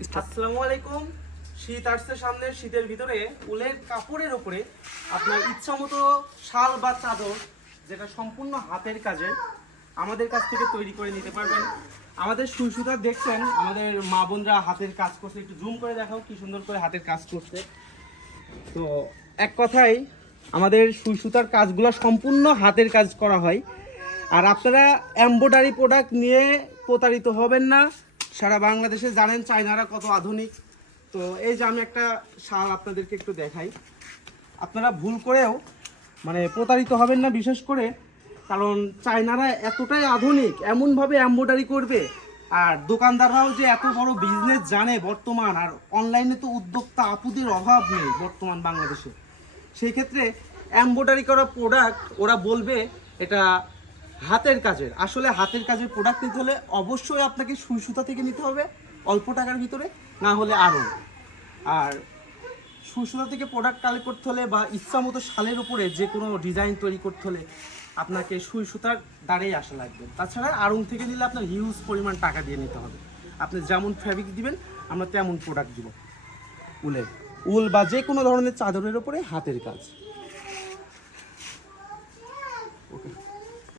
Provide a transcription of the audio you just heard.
আসসালামু আলাইকুম। শীত আসছে সামনে, শীতের ভিতরে উলের কাপড়ের উপরে আপনার ইচ্ছা মতো শাল বা চাদর, যেটা সম্পূর্ণ হাতের কাজে, আমাদের কাছ থেকে তৈরি করে নিতে পারবেন। আমাদের সুই সুতা দেখছেন, আমাদের মা বোনরা হাতের কাজ করছে, একটু জুম করে দেখাও কি সুন্দর করে হাতের কাজ করছে। তো এক কথায় আমাদের সুই সুতার কাজগুলো সম্পূর্ণ হাতের কাজ করা হয়। আর আপনারা এমব্রয়ডারি প্রোডাক্ট নিয়ে প্রতারিত হবেন না। সারা বাংলাদেশে জানেন চায়নারা কত আধুনিক। তো এই যে আমি একটা শাল আপনাদেরকে একটু দেখাই, আপনারা ভুল করেও মানে প্রতারিত হবেন না, বিশেষ করে কারণ চায়নারা এতটাই আধুনিক, এমনভাবে এমব্রয়ডারি করবে। আর দোকানদাররাও যে এত বড় বিজনেস জানে বর্তমান, আর অনলাইনে তো উদ্যোক্তা আপুদের অভাব নেই বর্তমান বাংলাদেশে। সেই ক্ষেত্রে এমব্রয়ডারি করা প্রোডাক্ট ওরা বলবে এটা হাতের কাজের। আসলে হাতের কাজের প্রোডাক্ট নিতে হলে অবশ্যই আপনাকে সুই সুতা থেকে নিতে হবে অল্প টাকার ভিতরে, না হলে আরও। আর সুই সুতা থেকে প্রোডাক্ট কালেক্ট করতে হলে বা ইচ্ছা মতো শালের উপরে যে কোনো ডিজাইন তৈরি করতে হলে আপনাকে সুই সুতার দ্বারেই আসা লাগবে। তাছাড়া আড়ং থেকে নিলে আপনার হিউজ পরিমাণ টাকা দিয়ে নিতে হবে। আপনি যেমন ফ্যাব্রিক দিবেন আমরা তেমন প্রোডাক্ট দিব। উলের উল বা যে কোনো ধরনের চাদরের উপরে হাতের কাজ।